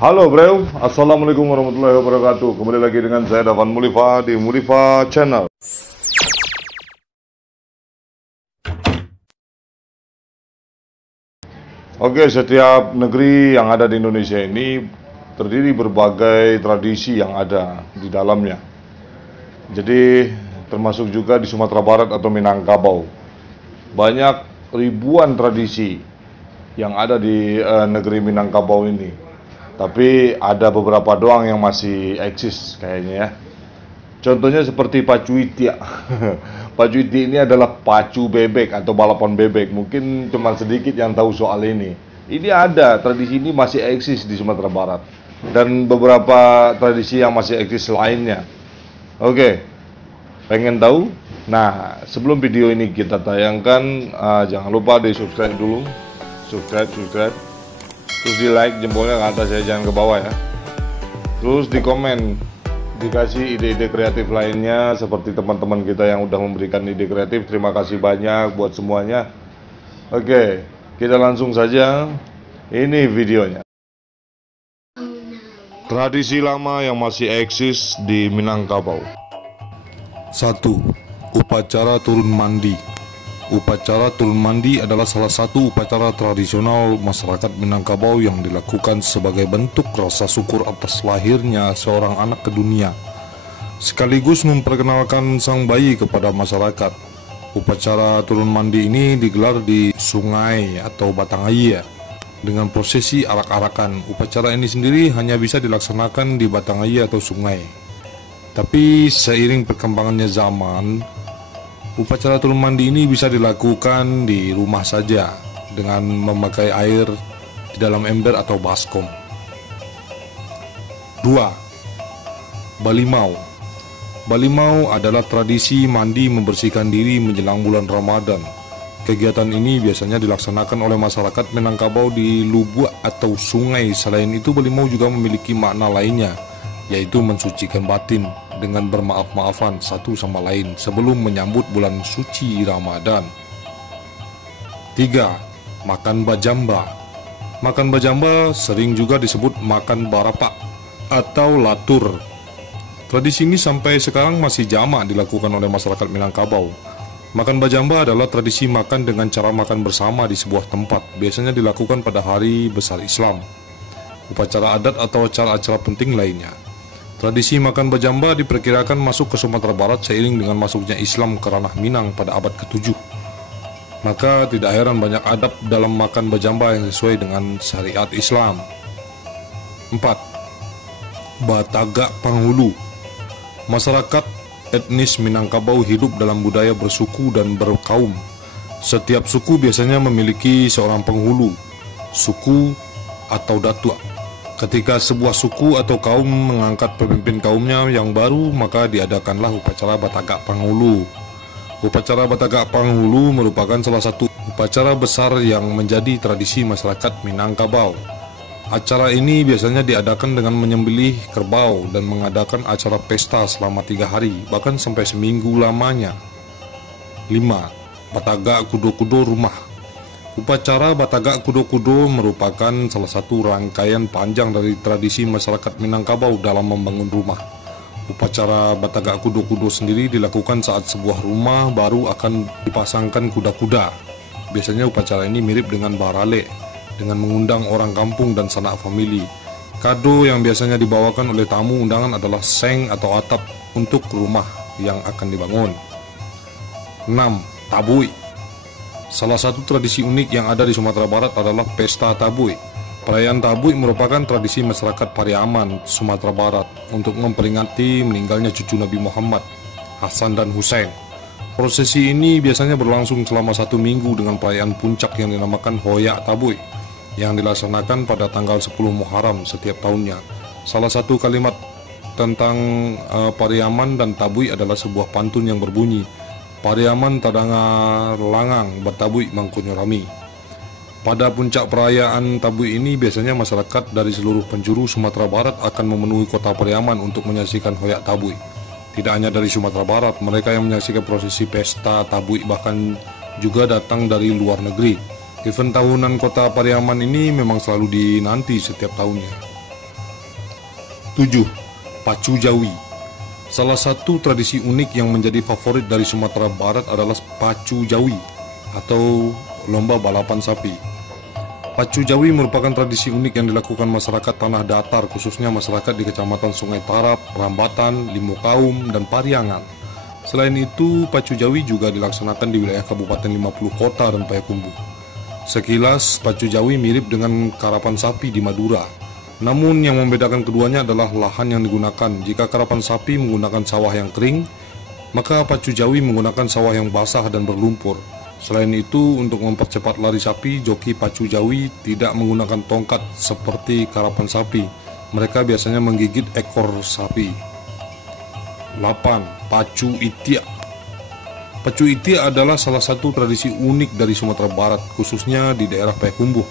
Halo bro, Assalamualaikum warahmatullahi wabarakatuh. Kembali lagi dengan saya Davan Mulifa di Mulifa Channel. Oke, setiap negeri yang ada di Indonesia ini terdiri berbagai tradisi yang ada di dalamnya. Jadi termasuk juga di Sumatera Barat atau Minangkabau. Banyak ribuan tradisi yang ada di negeri Minangkabau ini. Tapi ada beberapa doang yang masih eksis kayaknya ya. Contohnya seperti pacu itia. Pacu itia ini adalah pacu bebek atau balapan bebek. Mungkin cuma sedikit yang tahu soal ini. Ini ada, tradisi ini masih eksis di Sumatera Barat. Dan beberapa tradisi yang masih eksis lainnya. Oke, pengen tahu? Nah, sebelum video ini kita tayangkan, jangan lupa di subscribe dulu. Subscribe. Terus di like jempolnya ke atas ya, jangan ke bawah ya. Terus di komen, dikasih ide-ide kreatif lainnya seperti teman-teman kita yang udah memberikan ide kreatif. Terima kasih banyak buat semuanya. Oke, kita langsung saja. Ini videonya. Tradisi lama yang masih eksis di Minangkabau. 1. Upacara turun mandi. Upacara turun mandi adalah salah satu upacara tradisional masyarakat Minangkabau yang dilakukan sebagai bentuk rasa syukur atas lahirnya seorang anak ke dunia, sekaligus memperkenalkan sang bayi kepada masyarakat. Upacara turun mandi ini digelar di sungai atau Batangaya dengan prosesi arak-arakan. Upacara ini sendiri hanya bisa dilaksanakan di Batangaya atau sungai. Tapi seiring perkembangannya zaman, upacara turun mandi ini bisa dilakukan di rumah saja dengan memakai air di dalam ember atau baskom. 2. Balimau. Balimau adalah tradisi mandi membersihkan diri menjelang bulan Ramadan. Kegiatan ini biasanya dilaksanakan oleh masyarakat Minangkabau di lubuk atau sungai. Selain itu, balimau juga memiliki makna lainnya, yaitu mensucikan batin dengan bermaaf-maafan satu sama lain sebelum menyambut bulan suci Ramadan. 3. Makan bajamba. Makan bajamba sering juga disebut makan barapak atau latur. Tradisi ini sampai sekarang masih jamak dilakukan oleh masyarakat Minangkabau. Makan bajamba adalah tradisi makan dengan cara makan bersama di sebuah tempat. Biasanya dilakukan pada hari besar Islam, upacara adat atau acara-acara penting lainnya. Tradisi makan bajamba diperkirakan masuk ke Sumatera Barat seiring dengan masuknya Islam ke ranah Minang pada abad ke-7. Maka tidak heran banyak adab dalam makan bajamba yang sesuai dengan syariat Islam. 4. Batagak Panghulu. Masyarakat etnis Minangkabau hidup dalam budaya bersuku dan berkaum. Setiap suku biasanya memiliki seorang penghulu, suku atau datuk. Ketika sebuah suku atau kaum mengangkat pemimpin kaumnya yang baru, maka diadakanlah upacara Batagak Panghulu. Upacara Batagak Panghulu merupakan salah satu upacara besar yang menjadi tradisi masyarakat Minangkabau. Acara ini biasanya diadakan dengan menyembelih kerbau dan mengadakan acara pesta selama 3 hari, bahkan sampai seminggu lamanya. 5. Batagak Kudo-Kudo Rumah. Upacara Batagak Kudo-Kudo merupakan salah satu rangkaian panjang dari tradisi masyarakat Minangkabau dalam membangun rumah. Upacara Batagak Kudo-Kudo sendiri dilakukan saat sebuah rumah baru akan dipasangkan kuda-kuda. Biasanya upacara ini mirip dengan barale, dengan mengundang orang kampung dan sanak famili. Kado yang biasanya dibawakan oleh tamu undangan adalah seng atau atap untuk rumah yang akan dibangun. 6. Tabui. Salah satu tradisi unik yang ada di Sumatera Barat adalah Pesta Tabui. Perayaan Tabui merupakan tradisi masyarakat Pariaman, Sumatera Barat untuk memperingati meninggalnya cucu Nabi Muhammad, Hasan dan Husain. Prosesi ini biasanya berlangsung selama 1 minggu dengan perayaan puncak yang dinamakan Hoyak Tabui, yang dilaksanakan pada tanggal 10 Muharram setiap tahunnya. Salah satu kalimat tentang Pariaman dan Tabui adalah sebuah pantun yang berbunyi, Pariaman tadangar langang bertabui mangkunyo rami. Pada puncak perayaan Tabui ini biasanya masyarakat dari seluruh penjuru Sumatera Barat akan memenuhi kota Pariaman untuk menyaksikan Hoyak Tabui. Tidak hanya dari Sumatera Barat, mereka yang menyaksikan prosesi pesta Tabui bahkan juga datang dari luar negeri. Event tahunan kota Pariaman ini memang selalu dinanti setiap tahunnya. 7. Pacu Jawi. Salah satu tradisi unik yang menjadi favorit dari Sumatera Barat adalah Pacu Jawi atau lomba balapan sapi. Pacu Jawi merupakan tradisi unik yang dilakukan masyarakat tanah datar, khususnya masyarakat di Kecamatan Sungai Tarap, Rambatan, Limaukaum, dan Pariangan. Selain itu, Pacu Jawi juga dilaksanakan di wilayah Kabupaten 50 Kota dan Payakumbuh. Sekilas, Pacu Jawi mirip dengan karapan sapi di Madura. Namun yang membedakan keduanya adalah lahan yang digunakan. Jika karapan sapi menggunakan sawah yang kering, maka Pacu Jawi menggunakan sawah yang basah dan berlumpur. Selain itu, untuk mempercepat lari sapi, joki Pacu Jawi tidak menggunakan tongkat seperti karapan sapi. Mereka biasanya menggigit ekor sapi. 8. Pacu Itiak. Pacu Itiak adalah salah satu tradisi unik dari Sumatera Barat, khususnya di daerah Payakumbuh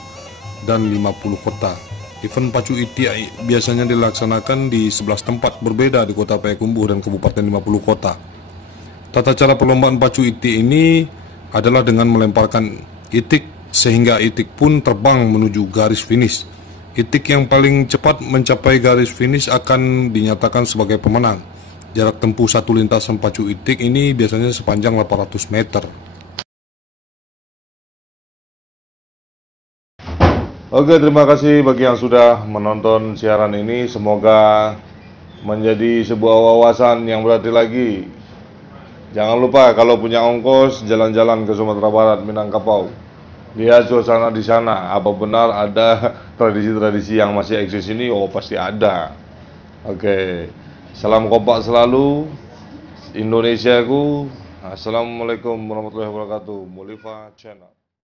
dan 50 Kota. Event Pacu Itiak biasanya dilaksanakan di 11 tempat berbeda di Kota Payakumbuh dan Kabupaten 50 Kota. Tata cara perlombaan Pacu Itiak ini adalah dengan melemparkan itik sehingga itik pun terbang menuju garis finish. Itik yang paling cepat mencapai garis finish akan dinyatakan sebagai pemenang. Jarak tempuh satu lintasan Pacu Itik ini biasanya sepanjang 800 meter. Oke, terima kasih bagi yang sudah menonton siaran ini. Semoga menjadi sebuah wawasan yang berarti lagi. Jangan lupa kalau punya ongkos jalan-jalan ke Sumatera Barat, Minangkabau. Lihat suasana di sana. Apa benar ada tradisi-tradisi yang masih eksis ini? Oh, pasti ada. Oke. Salam kompak selalu. Indonesiaku. Assalamualaikum warahmatullahi wabarakatuh. Mulifa Channel.